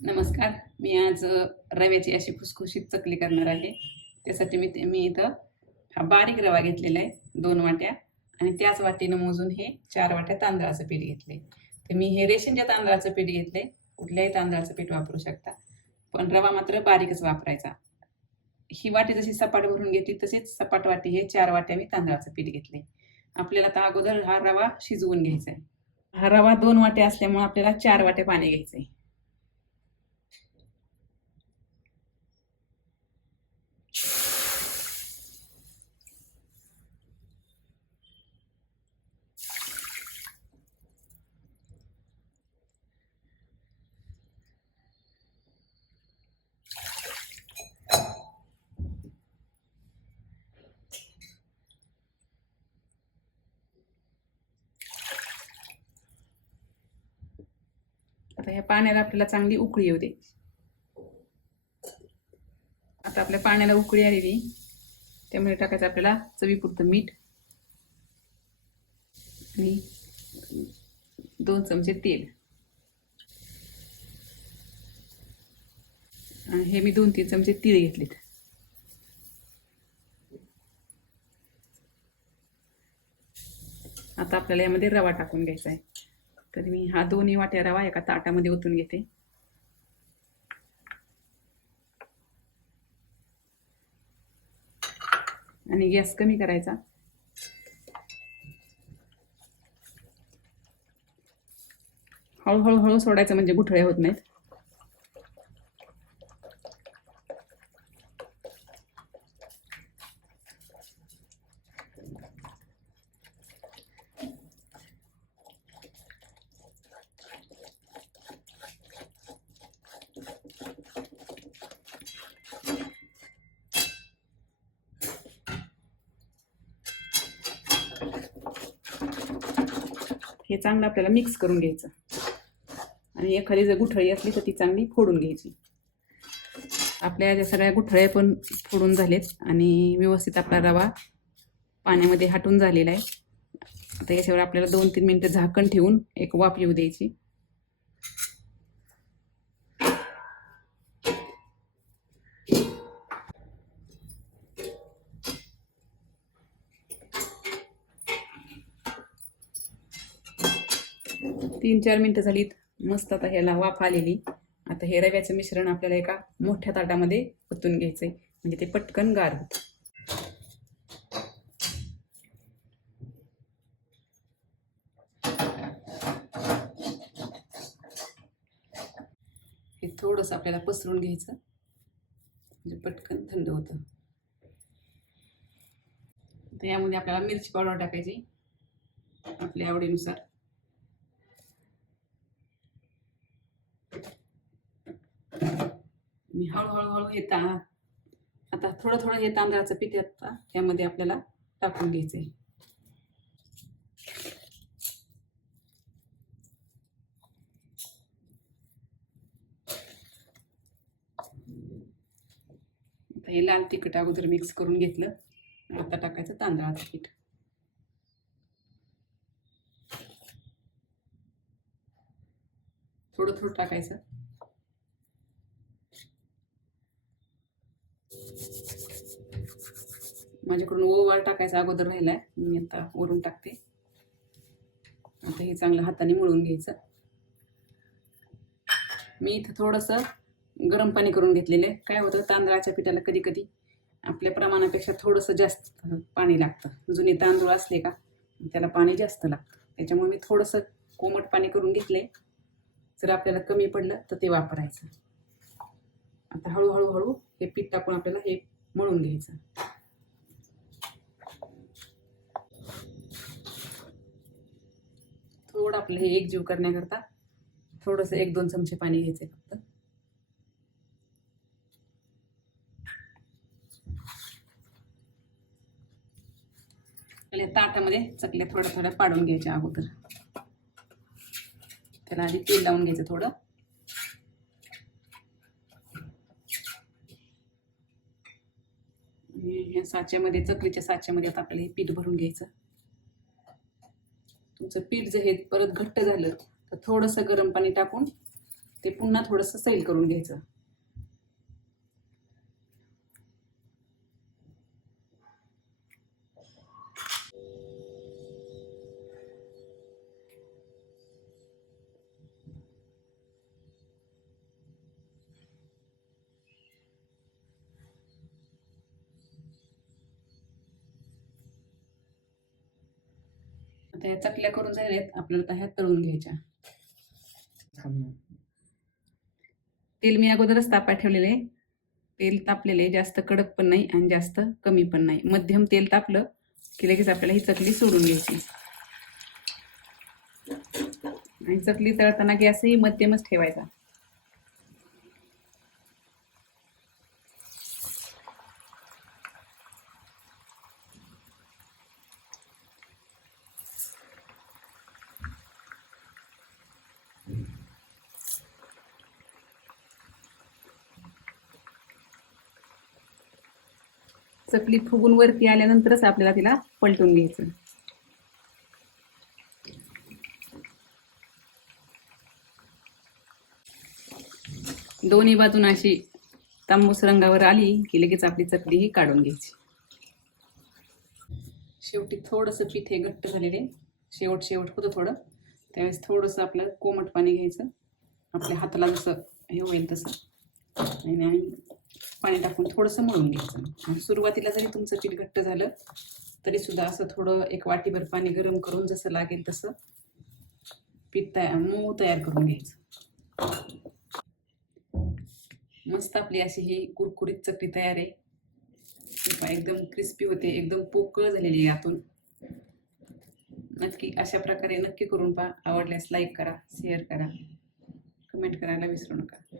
नमस्कार. मी आज रव्याची अशी खुसखुशीत चकली करणार आहे. त्यासाठी मी इथं हा बारीक रवा घेतलेला आहे 2 वाट्या आणि त्याच वाटीनं मोजून हे 4 वाट्या तांदळाचं पीठ घेतले. तर मी हे रेशनच्या तांदळाचं पीठ घेतले. कुठल्याही तांदळाचं पीठ वापरू शकता, पण रवा मात्र बारीकच वापरायचा. ही वाटी जशी सपाट भरून घेतली तशीच सपाट वाटी हे 4 वाट्या मी तांदळाचं पीठ घेतले. आपल्याला आता अगोदर हा रवा शिजवून घ्यायचा आहे. हा रवा 2 वाट्या असल्यामुळे आपल्याला 4 वाट्या पाणी घ्यायचं आहे. आता ह्या पाण्याला आपल्याला चांगली उकळी येऊ दे. आता आपल्या पाण्याला उकळी आलेली, त्यामुळे टाकायचं आपल्याला चवीपुरतं मीठ आणि 2 चमचे तेल. आणि हे मी 2-3 चमचे तीळ घेतलेत. आता आपल्याला यामध्ये रवा टाकून घ्यायचा आहे. तर मी हा 2 वाट्या रवा एका ताटामध्ये ओतून घेते. आणि गॅस कमी करायचा. हळूहळू सोडायचं म्हणजे गुठळ्या होत नाहीत. हे चांगलं आपल्याला मिक्स करून घ्यायचं आणि एखादी जर गुठळी असली तर ती चांगली फोडून घ्यायची. आपल्या ज्या सगळ्या गुठळ्या पण फोडून झालेत आणि व्यवस्थित आपला रवा पाण्यामध्ये हाटून झालेला आहे. आता याच्यावर आपल्याला 2-3 मिनिटं झाकण ठेवून एक वाफ येऊ द्यायची. तीन 4 मिनिटं झालीत. मस्त आता ह्याला वाफ आलेली. आता हे रव्याचं मिश्रण आपल्याला एका मोठ्या ताटामध्ये ओतून घ्यायचंय म्हणजे ते पटकन गार होतं. हे थोडंसं आपल्याला पसरून घ्यायचं म्हणजे पटकन थंड होतं. तर यामध्ये आपल्याला मिरची पावडर टाकायची आपल्या आवडीनुसार. मी हळूहळू आता थोडं हे तांदळाचं पीठ आता यामध्ये आपल्याला टाकून घ्यायचंय. आता हे लाल तिखट अगोदर मिक्स करून घेतलं. आता टाकायचं तांदळाचं पीठ. थोडं टाकायचं. माझ्याकडून ओवा टाकायचा अगोदर राहिलाय, मी आता वरून टाकते. आता हे चांगलं हाताने मळून घ्यायचं. मी इथं थोडंसं गरम पाणी करून घेतलेलं आहे. काय होतं, तांदळाच्या पिठाला कधी कधी आपल्या प्रमाणापेक्षा थोडंसं जास्त पाणी लागतं. जुने तांदूळ असले का त्याला पाणी जास्त लागतं. त्याच्यामुळे मी थोडंसं कोमट पाणी करून घेतले. जर आपल्याला कमी पडलं तर ते वापरायचं. आता हळूहळू हे पीठ टाकून आपल्याला हे मळून घ्यायचं. थोडं आपलं हे एकजीव करण्याकरता थोडंसं 1-2 चमचे पाणी घ्यायचं फक्त. आपल्या ताटामध्ये चकल्या थोड्या पाडून घ्यायच्या अगोदर. त्याला आधी तेल लावून घ्यायचं थोडं. या साच्यामध्ये, चकलीच्या साच्यामध्ये आता आपल्याला हे पीठ भरून घ्यायचं. तुमचं पीठ जर हे परत घट्ट झालं तर थोडंसं गरम पाणी टाकून ते पुन्हा थोडंसं सैल करून घ्यायचं. आता ह्या चकल्या करून झाल्यात, आपल्याला आता ह्या तळून घ्यायच्या. तेल मी अगोदरच तापात ठेवलेले. तेल तापलेले, जास्त कडक पण नाही आणि जास्त कमी पण नाही, मध्यम तेल तापलं की लगेच आपल्याला ही चकली सोडून घ्यायची. आणि चकली तळताना गॅसही मध्यमच ठेवायचा. चकली फुगून वरती आल्यानंतरच आपल्याला तिला पलटून घ्यायचं. दोन्ही बाजून अशी तांबूस रंगावर आली की लगेच आपली चकली ही काढून घ्यायची. शेवटी थोडंसं पीठ हे घट्ट झालेले, शेवट होतं थोडं, त्यावेळेस थोडंसं आपलं कोमट पाणी घ्यायचं, आपल्या हाताला जसं हे होईल तसं, आणि पाणी टाकून थोडंसं मळून घ्यायचं. आणि सुरुवातीला जरी तुमचं पीठ घट्ट झालं तरी सुद्धा असं थोडं एक वाटीभर पाणी गरम करून जसं लागेल तसं पीठ मऊ तयार करून घ्यायचं. मस्त आपली अशी ही कुरकुरीत चकली तयार आहे. एकदम क्रिस्पी होते, एकदम पोकळ झालेली यातून. नक्की अशा प्रकारे नक्की करून पहा. आवडल्यास लाईक करा, शेअर करा, कमेंट करायला विसरू नका.